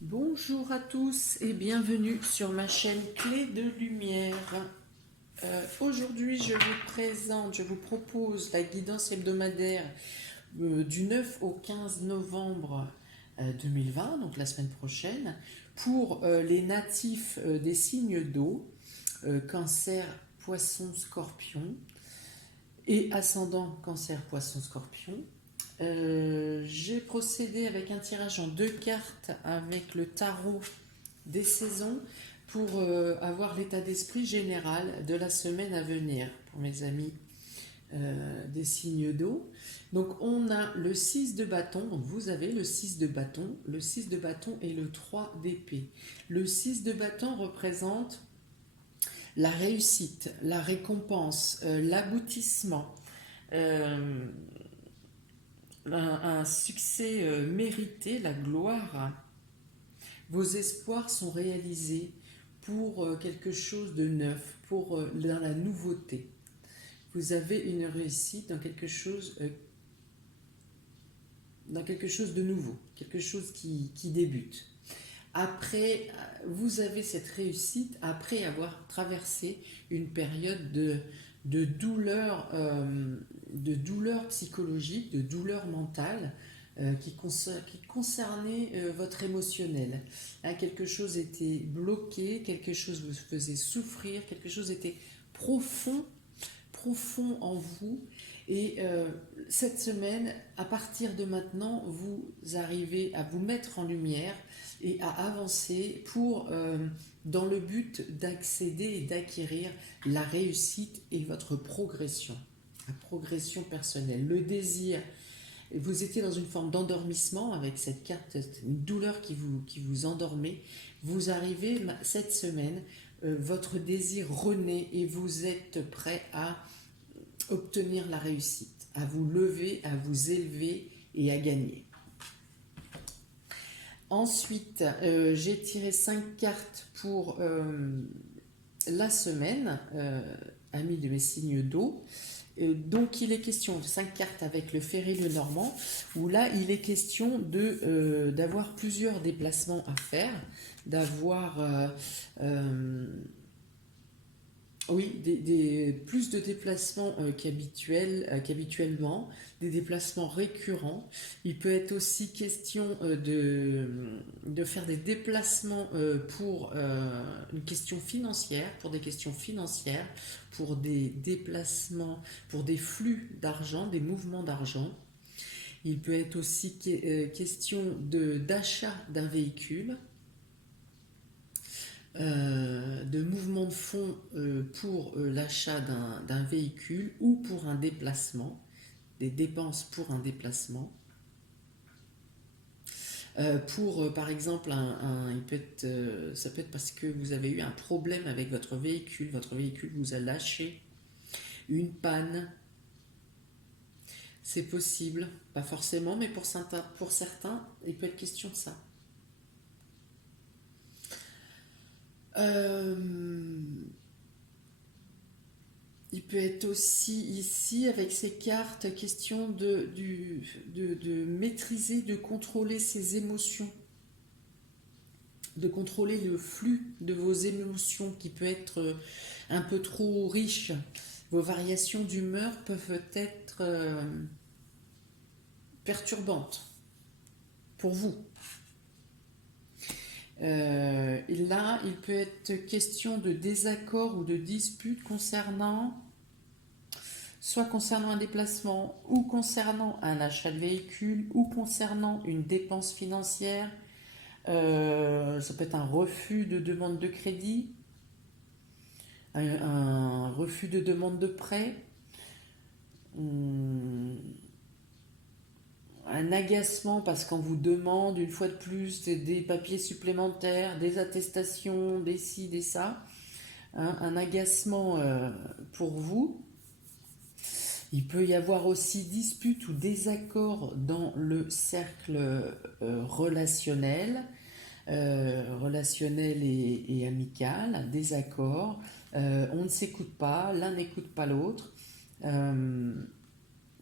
Bonjour à tous et bienvenue sur ma chaîne Clé de Lumière. Aujourd'hui, je vous propose la guidance hebdomadaire du 9 au 15 novembre 2020, donc la semaine prochaine, pour les natifs des signes d'eau, cancer, poisson, scorpion et ascendant cancer, poisson, scorpion. J'ai procédé avec un tirage en deux cartes avec le tarot des saisons pour avoir l'état d'esprit général de la semaine à venir pour mes amis des signes d'eau. Donc on a le 6 de bâton, donc vous avez le 6 de bâton, le 6 de bâton et le 3 d'épée. Le 6 de bâton représente la réussite, la récompense, l'aboutissement, euh, un succès mérité, la gloire. Vos espoirs sont réalisés pour quelque chose de neuf, pour dans la nouveauté. Vous avez une réussite dans quelque chose de nouveau, quelque chose qui débute. Après, vous avez cette réussite après avoir traversé une période de douleur psychologique, de douleur mentale qui concernait votre émotionnel. Hein, quelque chose était bloqué, quelque chose vous faisait souffrir, quelque chose était profond, profond en vous. Et cette semaine, à partir de maintenant, vous arrivez à vous mettre en lumière et à avancer dans le but d'accéder et d'acquérir la réussite et votre progression, la progression personnelle, le désir. Vous étiez dans une forme d'endormissement avec cette carte, une douleur qui vous endormait. Vous arrivez cette semaine, votre désir renaît et vous êtes prêt à obtenir la réussite, à vous lever, à vous élever et à gagner. Ensuite, j'ai tiré 5 cartes pour la semaine, amis de mes signes d'eau. Donc il est question de 5 cartes avec le ferré le normand, où là il est question d'avoir plusieurs déplacements à faire, d'avoir oui, plus de déplacements qu'habituellement, des déplacements récurrents. Il peut être aussi question de faire des déplacements pour une question financière, pour des questions financières, pour des déplacements, pour des flux d'argent, des mouvements d'argent. Il peut être aussi question d'achat d'un véhicule, de mouvement de fonds pour l'achat d'un véhicule ou pour un déplacement, des dépenses pour un déplacement. Par exemple, ça peut être parce que vous avez eu un problème avec votre véhicule vous a lâché, une panne, c'est possible, pas forcément, mais pour certains, il peut être question de ça. Euh, Il peut être aussi ici, avec ces cartes, question de maîtriser, de contrôler ses émotions, de contrôler le flux de vos émotions qui peut être un peu trop riche. Vos variations d'humeur peuvent être perturbantes pour vous. Et là, il peut être question de désaccord ou de dispute soit concernant un déplacement, ou concernant un achat de véhicule, ou concernant une dépense financière. Ça peut être un refus de demande de crédit, un refus de demande de prêt, un agacement parce qu'on vous demande une fois de plus des papiers supplémentaires, des attestations, des ci, des ça. Hein, un agacement pour vous. Il peut y avoir aussi dispute ou désaccord dans le cercle relationnel et amical, désaccord. On ne s'écoute pas, l'un n'écoute pas l'autre. Euh,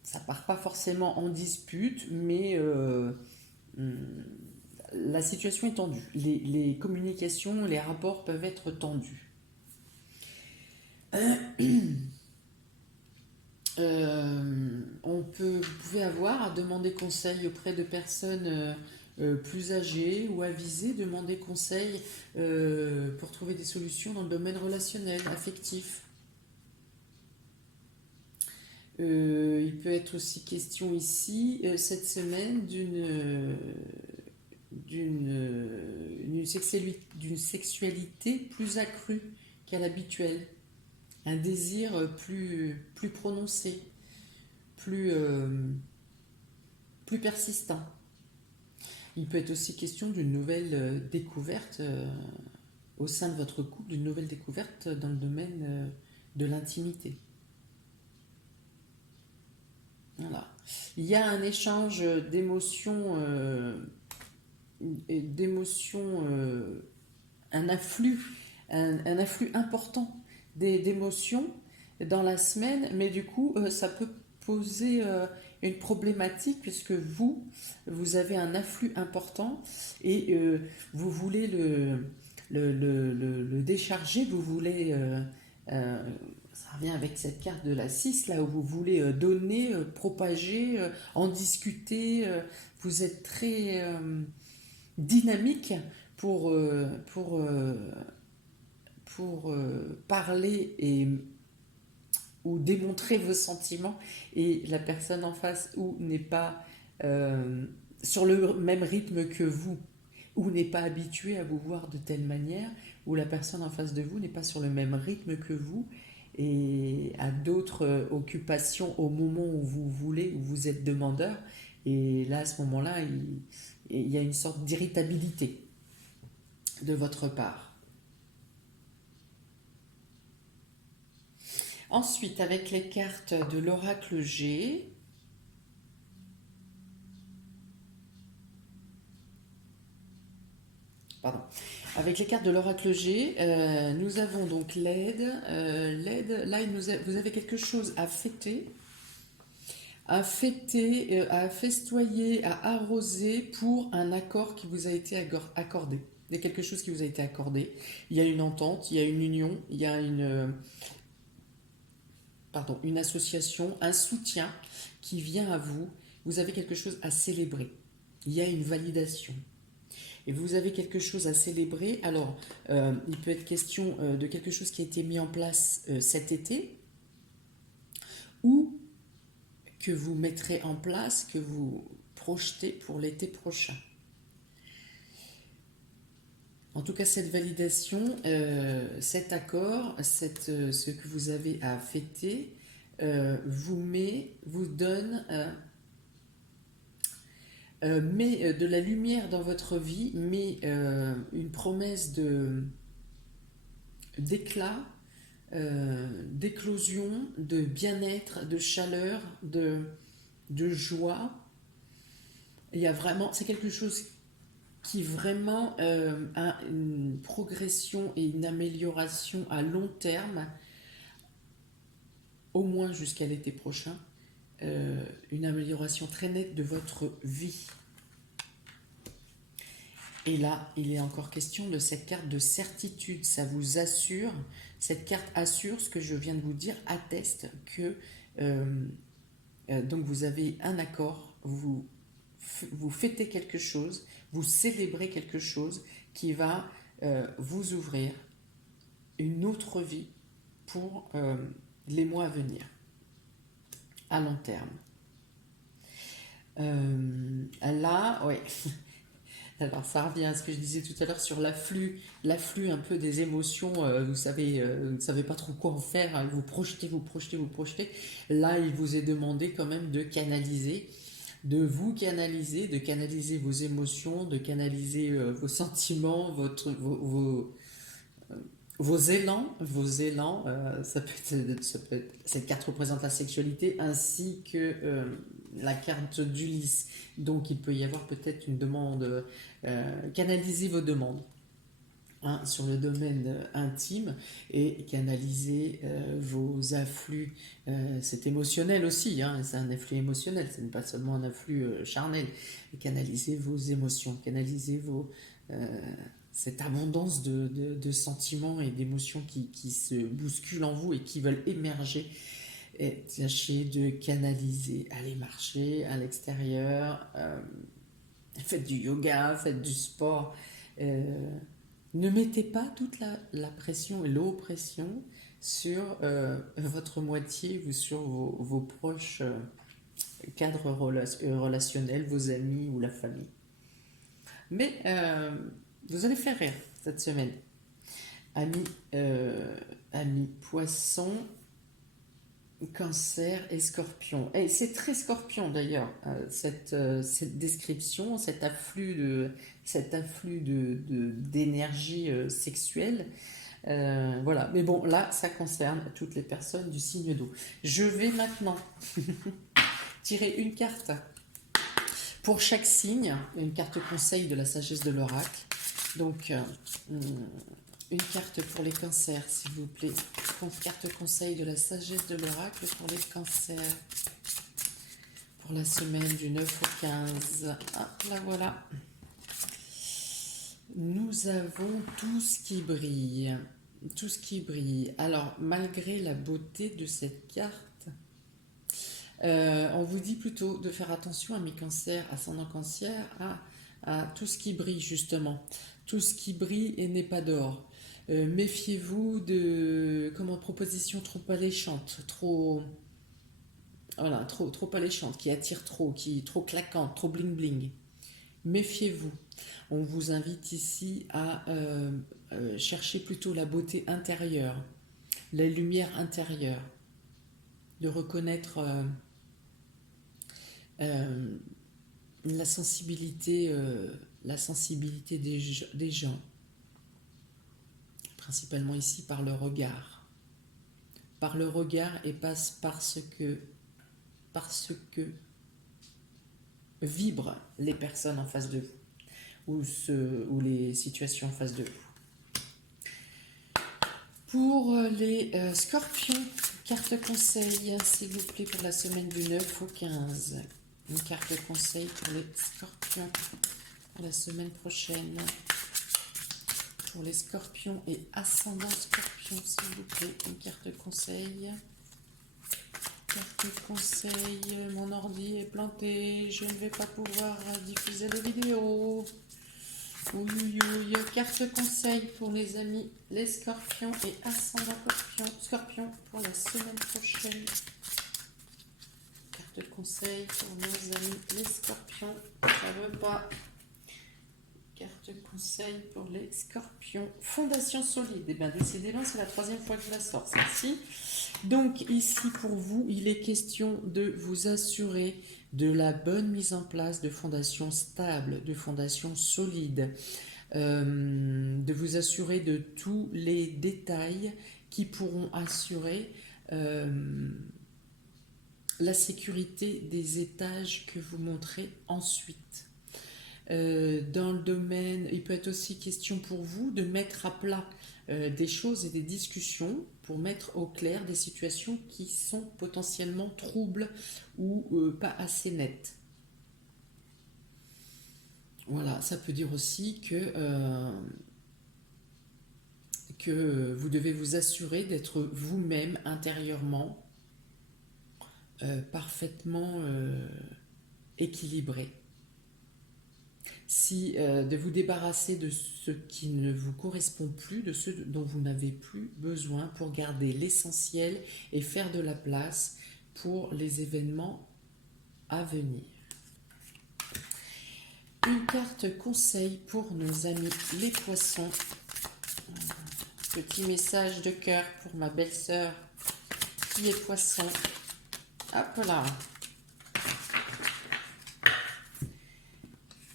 Ça part pas forcément en dispute, mais la situation est tendue. Les communications, les rapports peuvent être tendus. Vous pouvez avoir à demander conseil auprès de personnes plus âgées ou avisées, demander conseil pour trouver des solutions dans le domaine relationnel, affectif. Il peut être aussi question ici, cette semaine, d'une sexualité plus accrue qu'à l'habituel. Un désir plus prononcé, plus, plus persistant. Il peut être aussi question d'une nouvelle découverte au sein de votre couple, d'une nouvelle découverte dans le domaine de l'intimité. Voilà. Il y a un échange d'émotions, un afflux, un afflux important d'émotions dans la semaine, mais du coup, ça peut poser une problématique puisque vous avez un afflux important et vous voulez le décharger, vous voulez, ça revient avec cette carte de la 6, là où vous voulez donner, propager, en discuter, vous êtes très dynamique pour, parler ou démontrer vos sentiments et la personne en face ou n'est pas sur le même rythme que vous ou n'est pas habituée à vous voir de telle manière ou la personne en face de vous n'est pas sur le même rythme que vous et a d'autres occupations au moment où vous voulez, où vous êtes demandeur et là à ce moment-là il y a une sorte d'irritabilité de votre part. Ensuite, avec les cartes de l'oracle G, pardon, avec les cartes de l'oracle G, nous avons donc l'aide. L'aide, là, vous avez quelque chose à fêter, à festoyer, à arroser pour un accord qui vous a été accordé. Il y a quelque chose qui vous a été accordé. Il y a une entente, il y a une union, il y a une association, un soutien qui vient à vous. Vous avez quelque chose à célébrer. Il y a une validation. Et vous avez quelque chose à célébrer. Alors, il peut être question de quelque chose qui a été mis en place cet été ou que vous mettrez en place, que vous projetez pour l'été prochain. En tout cas, cette validation, cet accord, ce que vous avez à fêter, vous donne, met de la lumière dans votre vie, met une promesse d'éclat, d'éclosion, de bien-être, de chaleur, de joie. Il y a vraiment, c'est quelque chose qui vraiment a une progression et une amélioration à long terme, au moins jusqu'à l'été prochain, une amélioration très nette de votre vie. Et là, il est encore question de cette carte de certitude, ça vous assure, cette carte assure ce que je viens de vous dire, atteste que donc vous avez un accord, vous fêtez quelque chose, vous célébrez quelque chose qui va vous ouvrir une autre vie pour les mois à venir, à long terme. Là, oui. Alors ça revient à ce que je disais tout à l'heure sur l'afflux un peu des émotions, vous ne savez pas trop quoi en faire, hein, vous projetez. Là, il vous est demandé quand même de canaliser, de canaliser vos émotions, de canaliser vos sentiments, vos élans. Cette carte représente la sexualité ainsi que la carte d'Ulysse. Donc il peut y avoir peut-être une demande, canalisez vos demandes. hein, sur le domaine intime et canaliser vos afflux. C'est émotionnel aussi, hein, c'est un afflux émotionnel, ce n'est pas seulement un afflux charnel. Et canaliser vos émotions, canaliser cette abondance de sentiments et d'émotions qui se bousculent en vous et qui veulent émerger. Et tâchez de canaliser, allez marcher à l'extérieur, faites du yoga, faites du sport. Ne mettez pas toute la pression et l'oppression sur votre moitié ou sur vos proches cadres relationnels, vos amis ou la famille. Mais vous allez faire rire cette semaine. Amis poissons, Cancer et Scorpion. Et c'est très Scorpion d'ailleurs, cette description, cet afflux d'énergie sexuelle. Voilà, mais bon, là, ça concerne toutes les personnes du signe d'eau. Je vais maintenant tirer une carte pour chaque signe, une carte conseil de la sagesse de l'oracle. Donc, une carte pour les cancers, s'il vous plaît. Une carte conseil de la sagesse de l'oracle pour les cancers. Pour la semaine du 9 au 15. Ah, la voilà. Nous avons tout ce qui brille. Tout ce qui brille. Alors, malgré la beauté de cette carte, on vous dit plutôt de faire attention à mes cancers, ascendant cancer, à tout ce qui brille justement. Tout ce qui brille et n'est pas d'or. Méfiez-vous de propositions trop alléchantes, trop alléchantes, qui attirent trop, qui trop claquantes, trop bling bling. Méfiez-vous. On vous invite ici à chercher plutôt la beauté intérieure, la lumière intérieure, de reconnaître la sensibilité des gens, principalement ici par le regard et passe parce que vibrent les personnes en face de vous ou les situations en face de vous. Pour les scorpions, carte conseil, s'il vous plaît, pour la semaine du 9 au 15. Une carte conseil pour les scorpions pour la semaine prochaine. Pour les scorpions et ascendant scorpion, s'il vous plaît, une carte conseil. Carte conseil, mon ordi est planté, je ne vais pas pouvoir diffuser les vidéos. Carte conseil pour les amis, les scorpions et ascendant scorpion pour la semaine prochaine. Carte conseil pour nos amis, les scorpions, ça veut pas. Carte conseil pour les scorpions. Fondation solide. Et bien décidément, c'est la troisième fois que je la sors, celle-ci. Donc ici pour vous, il est question de vous assurer de la bonne mise en place de fondations stables, de fondations solides, de vous assurer de tous les détails qui pourront assurer la sécurité des étages que vous montrez ensuite. Dans le domaine, il peut être aussi question pour vous de mettre à plat des choses et des discussions pour mettre au clair des situations qui sont potentiellement troubles ou pas assez nettes. Voilà, ça peut dire aussi que vous devez vous assurer d'être vous-même intérieurement parfaitement équilibré. De vous débarrasser de ce qui ne vous correspond plus, de ce dont vous n'avez plus besoin pour garder l'essentiel et faire de la place pour les événements à venir. Une carte conseil pour nos amis les poissons. Petit message de cœur pour ma belle-sœur qui est poisson. Hop là.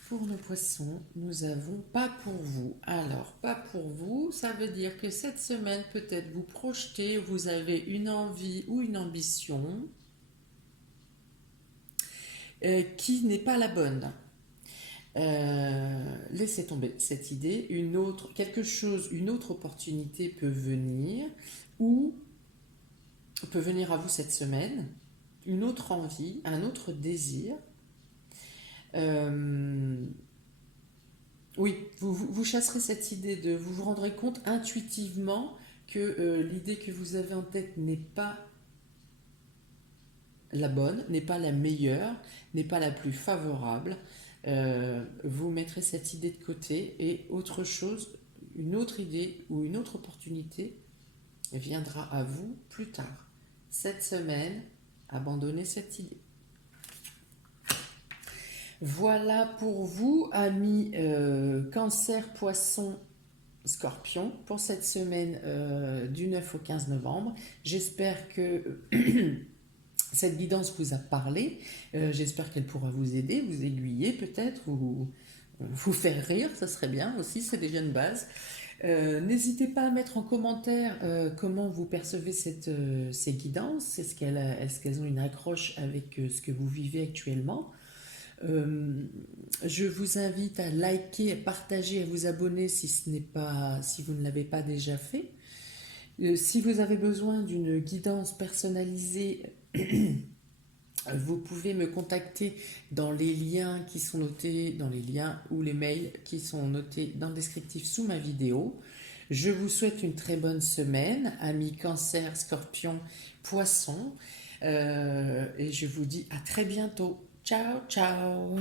Pour nos poissons, nous avons pas pour vous. Alors, pas pour vous, ça veut dire que cette semaine, peut-être vous projetez, vous avez une envie ou une ambition qui n'est pas la bonne. Laissez tomber cette idée. Une autre, quelque chose, une autre opportunité peut venir ou peut venir à vous cette semaine. Une autre envie, un autre désir. Euh, oui, vous chasserez cette idée de, vous vous rendrez compte intuitivement que l'idée que vous avez en tête n'est pas la bonne, n'est pas la meilleure, n'est pas la plus favorable. Vous mettrez cette idée de côté et autre chose, une autre idée ou une autre opportunité viendra à vous plus tard. Cette semaine, abandonnez cette idée. Voilà pour vous, amis Cancer, Poisson, Scorpion, pour cette semaine du 9 au 15 novembre. J'espère que cette guidance vous a parlé. J'espère qu'elle pourra vous aider, vous aiguiller peut-être, vous faire rire, ça serait bien aussi, c'est déjà une base. N'hésitez pas à mettre en commentaire comment vous percevez ces guidances. Est-ce qu'elles ont une accroche avec ce que vous vivez actuellement? Je vous invite à liker, à partager, à vous abonner si vous ne l'avez pas déjà fait. Si vous avez besoin d'une guidance personnalisée, vous pouvez me contacter dans les liens qui sont notés, dans les liens ou les mails qui sont notés dans le descriptif sous ma vidéo. Je vous souhaite une très bonne semaine, amis Cancer, Scorpion, Poisson, et je vous dis à très bientôt. Ciao, ciao!